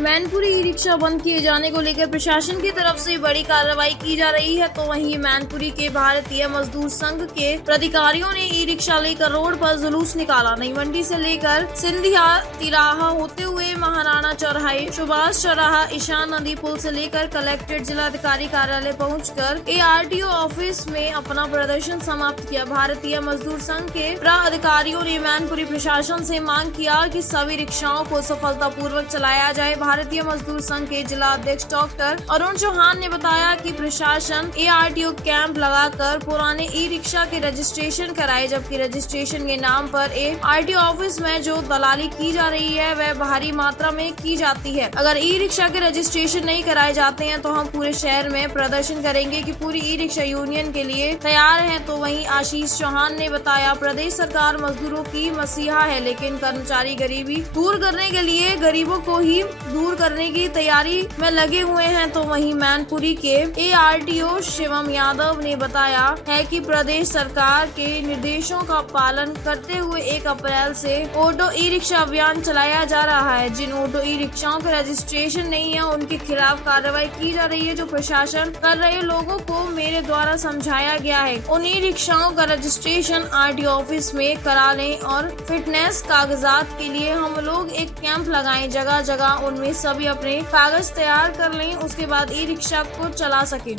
Mainpuri e rickshaw बंद किए जाने को लेकर प्रशासन की तरफ से बड़ी कार्रवाई की जा रही है, तो वहीं मैनपुरी के भारतीय मजदूर संघ के अधिकारियों ने ई रिक्शा लेकर रोड पर जुलूस निकाला। नई मंडी से लेकर सिंधिया तिराहा होते हुए महाराणा चौराहे, सुभाष चौराहा, ईशान नदी पुल से लेकर कलेक्ट्रेट जिला अधिकारी कार्यालय पहुंचकर ARTO ऑफिस में अपना प्रदर्शन समाप्त किया। भारतीय मजदूर संघ के अधिकारियों ने मैनपुरी प्रशासन से मांग किया कि सभी रिक्शाओं को सफलतापूर्वक चलाया जाए। भारतीय मजदूर संघ के जिला अध्यक्ष डॉक्टर अरुण चौहान ने बताया कि प्रशासन ARTO कैंप लगाकर पुराने ई रिक्शा के रजिस्ट्रेशन कराए, जबकि रजिस्ट्रेशन के नाम पर ARTO ऑफिस में जो दलाली की जा रही है वह भारी मात्रा में की जाती है। अगर ई रिक्शा के रजिस्ट्रेशन नहीं कराए जाते हैं तो हम पूरे शहर में प्रदर्शन करेंगे कि पूरी ई रिक्शा यूनियन के लिए तैयार है। तो वहीं आशीष चौहान ने बताया, प्रदेश सरकार मजदूरों की मसीहा है, लेकिन कर्मचारी गरीबी दूर करने के लिए गरीबों को ही दूर करने की तैयारी में लगे हुए हैं। तो वहीं मैनपुरी के ARTO शिवम यादव ने बताया है कि प्रदेश सरकार के निर्देशों का पालन करते हुए 1 अप्रैल से ऑटो ई रिक्शा अभियान चलाया जा रहा है। जिन ऑटो ई रिक्शाओं का रजिस्ट्रेशन नहीं है उनके खिलाफ कार्रवाई की जा रही है। जो प्रशासन कर रहे लोगों को मेरे द्वारा समझाया गया है, उन ई रिक्शाओं का रजिस्ट्रेशन RTO ऑफिस में करा लें और फिटनेस कागजात के लिए हम लोग एक कैंप लगाएं, जगह जगह उनमें सभी अपने कागज तैयार कर लें, उसके बाद ई रिक्शा को चला सकें।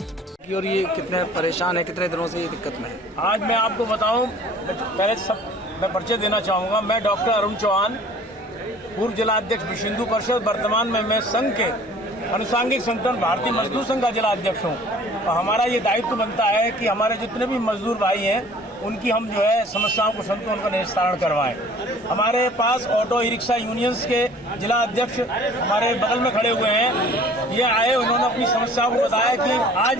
और ये कितने परेशान है, कितने दिनों से ये दिक्कत में है? आज मैं आपको बताऊं, पहले मैं परिचय देना चाहूँगा। मैं डॉक्टर अरुण चौहान, पूर्व जिला अध्यक्ष विश्व हिंदू परिषद, वर्तमान में मैं संघ के अनुसांगिक संगठन भारतीय मजदूर संघ का जिला अध्यक्ष हूँ। और हमारा ये दायित्व बनता है कि हमारे जितने भी मजदूर भाई हैं उनकी हम जो है समस्याओं को सुनकर उनका निस्तारण करवाएं। हमारे पास ऑटो ई रिक्शा यूनियंस के जिला अध्यक्ष हमारे बगल में खड़े हुए हैं, ये आए, उन्होंने अपनी समस्याओं को बताया कि आज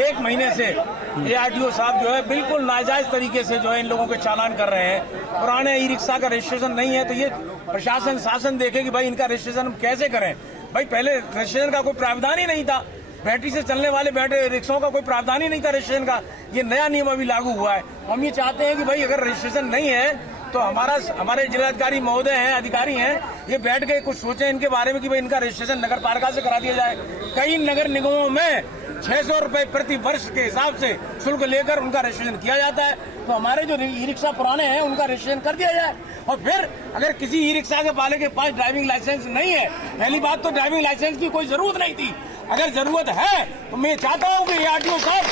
1 महीने से ARTO साहब जो है बिल्कुल नाजायज तरीके से जो है इन लोगों के चालान कर रहे हैं। पुराने ई रिक्शा का रजिस्ट्रेशन नहीं है, तो ये प्रशासन शासन देखे कि भाई इनका रजिस्ट्रेशन हम कैसे करें। भाई पहले रजिस्ट्रेशन का कोई प्रावधान ही नहीं था, बैटरी से चलने वाले बैटरी रिक्शाओं का कोई प्रावधान ही नहीं था रजिस्ट्रेशन का। ये नया नियम अभी लागू हुआ है। हम ये चाहते हैं कि भाई अगर रजिस्ट्रेशन नहीं है तो हमारे जिलाधिकारी महोदय हैं, अधिकारी हैं, ये बैठ के कुछ सोचें इनके बारे में कि भाई इनका रजिस्ट्रेशन नगर पालिका से करा दिया जाए। कई नगर निगमों में 600 रुपए प्रति वर्ष के हिसाब से शुल्क लेकर उनका रजिस्ट्रेशन किया जाता है। तो हमारे जो ई रिक्शा पुराने हैं उनका रजिस्ट्रेशन कर दिया जाए। और फिर अगर किसी ई रिक्शा के वाले के पास ड्राइविंग लाइसेंस नहीं है, पहली बात तो ड्राइविंग लाइसेंस की कोई जरूरत नहीं थी, अगर जरूरत है तो मैं चाहता हूँ कि ARTO साहब,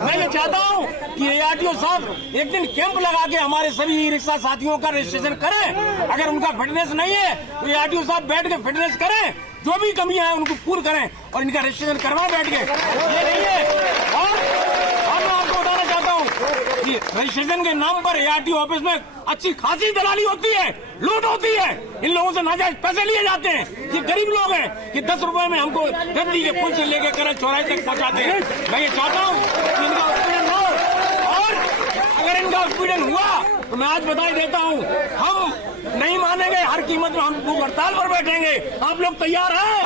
मैं ये चाहता हूँ कि ARTO साहब एक दिन कैंप लगा के हमारे सभी ई रिक्शा साथियों का रजिस्ट्रेशन करें। अगर उनका फिटनेस नहीं है तो ARTO साहब बैठ के फिटनेस करें, जो भी कमियां हैं उनको पूर्ण करें और इनका रजिस्ट्रेशन करवाएं बैठ के। ये नहीं है। और मैं आपको बताना चाहता हूँ कि रजिस्ट्रेशन के नाम पर ARTO ऑफिस में अच्छी खासी दलाली होती है, लूट होती है, इन लोगों से नाजायज पैसे लिए जाते हैं। ये गरीब लोग हैं कि 10 रुपए में हमको गद्दी के पुल से लेकर करें चौराहे तक पहुंचाते हैं। मैं ये चाहता हूँ कि इनका एक्सपीडियन हो, और अगर इनका एक्सपीडियन हुआ तो मैं आज बधाई देता हूँ, हम नहीं मानेंगे, हर कीमत में हम भूख हड़ताल पर बैठेंगे। आप लोग तैयार हैं?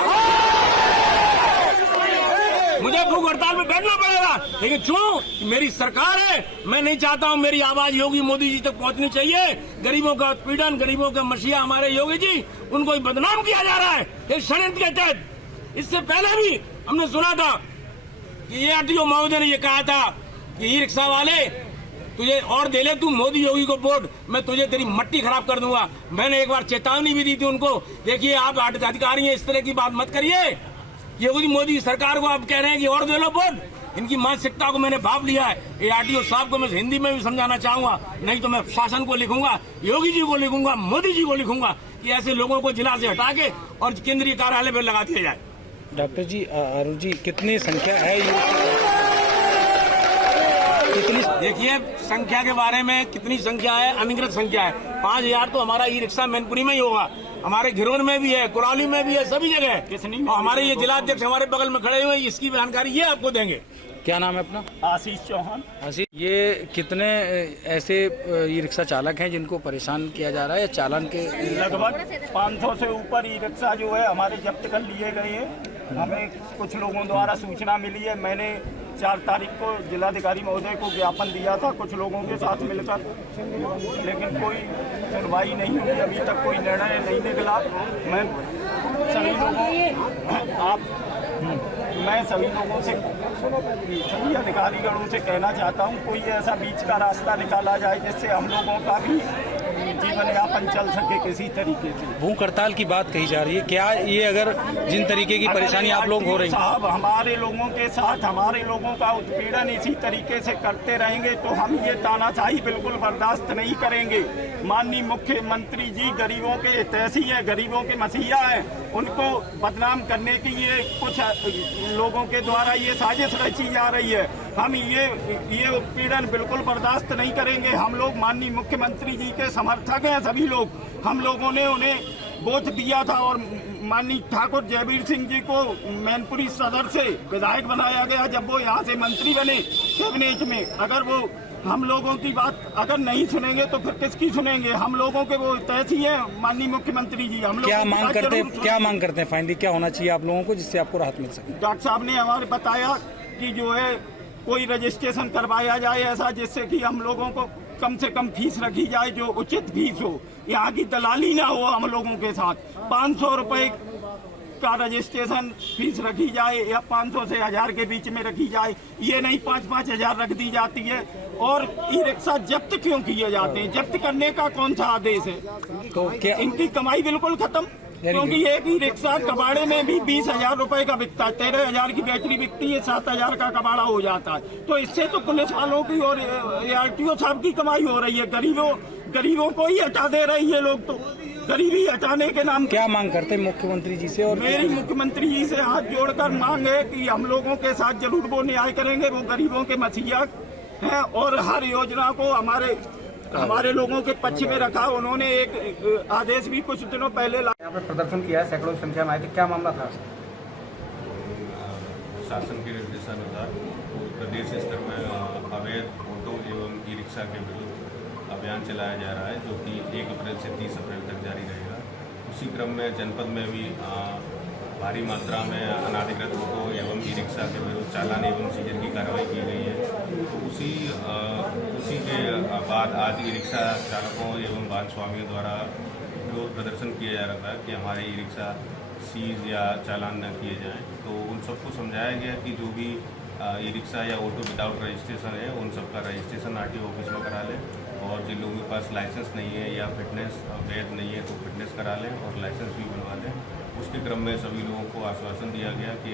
मुझे भूख हड़ताल में बैठना पड़ेगा, लेकिन क्यों? मेरी सरकार है, मैं नहीं चाहता हूं मेरी आवाज योगी मोदी जी तक पहुंचनी चाहिए। गरीबों का उत्पीड़न, गरीबों का मसीहा हमारे योगी जी, उनको बदनाम किया जा रहा है एक षड्यंत्र के तहत। इससे पहले भी हमने सुना था कि ARTO महोदय ने ये कहा था कि ई रिक्शा वाले तुझे और दे ले, तू मोदी योगी को वोट, मैं तुझे तेरी मट्टी खराब कर दूंगा। मैंने एक बार चेतावनी भी दी थी उनको, देखिए आप अधिकारी हैं, इस तरह की बात मत करिए। योगी मोदी सरकार को आप कह रहे हैं कि और दे लो वोट। इनकी मानसिकता को मैंने भाप लिया है। ARTO साहब को मैं हिंदी में भी समझाना चाहूंगा, नहीं तो मैं शासन को लिखूंगा, योगी जी को लिखूंगा, मोदी जी को लिखूंगा कि ऐसे लोगों को जिला से हटा के और केंद्रीय कार्यालय पर लगा दिया जाए। डॉक्टर जी, अरुण जी, कितनी संख्या है ये? देखिए संख्या के बारे में कितनी संख्या है, अनगिनत संख्या है। 5000 तो हमारा ई रिक्शा मैनपुरी में ही होगा, हमारे घिरोन में भी है, कुराली में भी है, सभी जगह है। और हमारे ये जिला अध्यक्ष हमारे बगल में खड़े हुए, इसकी जानकारी ये आपको देंगे। क्या नाम है अपना? आशीष चौहान। आशीष, ये कितने ऐसे ई रिक्शा चालक हैं जिनको परेशान किया जा रहा है या चालान के? लगभग 500 से ऊपर ई रिक्शा जो है हमारे जब्त कर लिए गए हैं। हमें कुछ लोगों द्वारा सूचना मिली है, मैंने 4 तारीख को जिलाधिकारी महोदय को ज्ञापन दिया था कुछ लोगों के साथ मिलकर, लेकिन कोई सुनवाई नहीं हुई, अभी तक कोई निर्णय नहीं निकला। मैं सभी लोगों से, सभी अधिकारीगणों से कहना चाहता हूँ, कोई ऐसा बीच का रास्ता निकाला जाए जिससे हम लोगों का भी जीवन यापन चल सके किसी तरीके से। भूख हड़ताल की बात कही जा रही है, क्या ये अगर जिन तरीके की परेशानी आप लोग हो रही है साहब हमारे लोगों के साथ हमारे लोगों का उत्पीड़न इसी तरीके से करते रहेंगे तो हम ये तानाशाही बिल्कुल बर्दाश्त नहीं करेंगे। माननीय मुख्यमंत्री जी गरीबों के हितैषी हैं, गरीबों के मसीहा हैं, उनको बदनाम करने की ये कुछ लोगों के द्वारा ये साजिश रची जा रही है। हम ये उत्पीड़न बिल्कुल बर्दाश्त नहीं करेंगे। हम लोग माननीय मुख्यमंत्री जी के समर्थक हैं सभी लोग। हम लोगों ने उन्हें वोट दिया था और माननीय ठाकुर जयवीर सिंह जी को मैनपुरी सदर से विधायक बनाया गया जब वो यहाँ से मंत्री बने कैबिनेट में। अगर वो हम लोगों की बात अगर नहीं सुनेंगे तो फिर किसकी सुनेंगे? हम लोगों के वो तैसी हैं माननीय मुख्यमंत्री जी। हम लोग क्या मांग करते हैं फाइनली क्या होना चाहिए आप लोगों को जिससे आपको राहत मिल सके? डॉक्टर साहब ने हमारे बताया कि जो है कोई रजिस्ट्रेशन करवाया जाए ऐसा जिससे कि हम लोगों को कम से कम फीस रखी जाए जो उचित फीस हो, यहाँ की दलाली ना हो। हम लोगों के साथ 500 रुपए का रजिस्ट्रेशन फीस रखी जाए या 500 से 1000 के बीच में रखी जाए, ये नहीं 5-5 हजार रख दी जाती है। और ई रिक्शा जब्त क्यों किए जाते हैं? जब्त करने का कौन सा आदेश है? तो क्या इनकी कमाई बिल्कुल खत्म, क्योंकि एक ही रिक्शा कबाड़े में भी 20,000 रुपए का बिकता है, 13,000 की बैटरी बिकती है, 7,000 का कबाड़ा हो जाता है। तो इससे तो पुलिस वालों की और ARTO साहब की कमाई हो रही है, गरीबों को ही हटा दे रही है लोग। तो गरीबी हटाने के नाम क्या मांग करते हैं मुख्यमंत्री जी से? और मेरी मुख्यमंत्री जी से हाथ जोड़कर मांग है कि हम लोगों के साथ जरूर वो न्याय करेंगे। वो गरीबों के मसीहा हैं और हर योजना को हमारे लोगों के पक्ष में रखा। उन्होंने एक आदेश भी कुछ दिनों पहले यहाँ पर प्रदर्शन किया है, सैकड़ों की संख्या में आए थे, क्या मामला था? शासन के निर्देशानुसार प्रदेश स्तर में अवैध ऑटो एवं ई रिक्शा के विरुद्ध अभियान चलाया जा रहा है, जो कि 1 अप्रैल से 30 अप्रैल तक जारी रहेगा। उसी क्रम में जनपद में भी भारी मात्रा में अनाधिकृत ऑटो एवं ई रिक्शा के विरुद्ध चालान एवं सीजर की कार्रवाई की गई है। तो उसी के बाद आज ई रिक्शा चालकों एवं वाहन स्वामियों द्वारा विरोध प्रदर्शन किया जा रहा था कि हमारे ई रिक्शा सीज या चालान न किए जाएं। तो उन सबको समझाया गया कि जो भी ई रिक्शा या ऑटो विदाउट रजिस्ट्रेशन है उन सबका रजिस्ट्रेशन RTO ऑफिस में करा लें, और जिन लोगों के पास लाइसेंस नहीं है या फिटनेस वैध नहीं है तो फिटनेस करा लें और लाइसेंस भी बनवा लें। उसके क्रम में सभी लोगों को आश्वासन दिया गया कि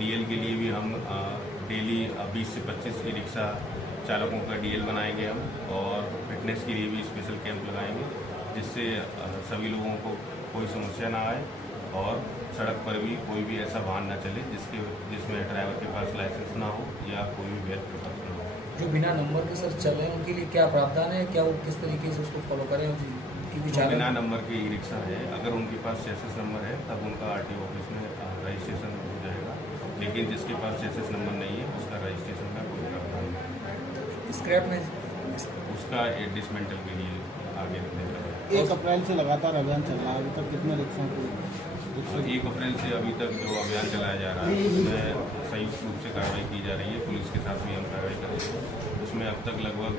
DL के लिए भी हम डेली 20 से 25 ई रिक्शा चालकों का DL बनाएंगे हम, और फिटनेस के लिए भी स्पेशल कैंप लगाएंगे, जिससे सभी लोगों को कोई समस्या ना आए और सड़क पर भी कोई भी ऐसा वाहन न चले जिसमें ड्राइवर के पास लाइसेंस ना हो या कोई भी वैध पेपर न हो। जो बिना नंबर के सर चल रहे हैं उनके लिए क्या प्रावधान है? क्या वो किस तरीके से उसको फॉलो करें? बिना नंबर के ई रिक्शा है, अगर उनके पास चेसिस नंबर है तब उनका RTO ऑफिस में रजिस्ट्रेशन हो जाएगा, लेकिन जिसके पास चेसिस नंबर नहीं है उसका रजिस्ट्रेशन का कोई प्रावधान नहीं। स्क्रैप में उसका डिसमेंटल के लिए आगे रखने का 1 अप्रैल से लगातार अभियान चल रहा है, अभी तक कितने रिक्शा को? 1 अप्रैल से अभी तक जो अभियान चलाया जा रहा है उसमें संयुक्त रूप से कार्रवाई की जा रही है। पुलिस के साथ भी हम कार्रवाई कर रहे हैं। उसमें अब तक लगभग